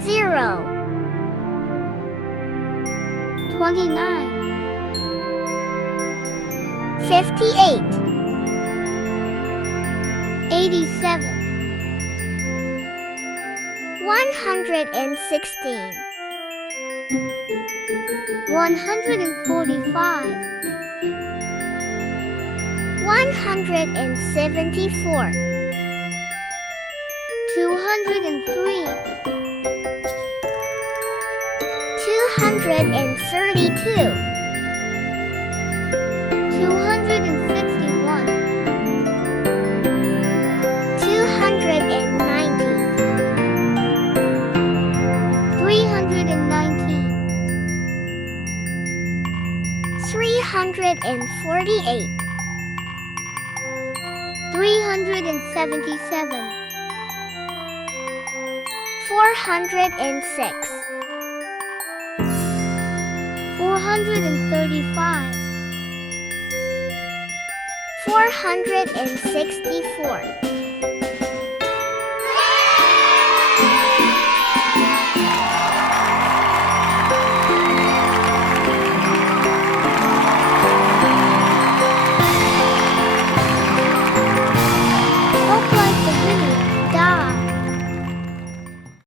0, 29, 58, 87, 116, 145, 174, 203, 232, 261, 290, 319, 348, 377, 406, 435, 464,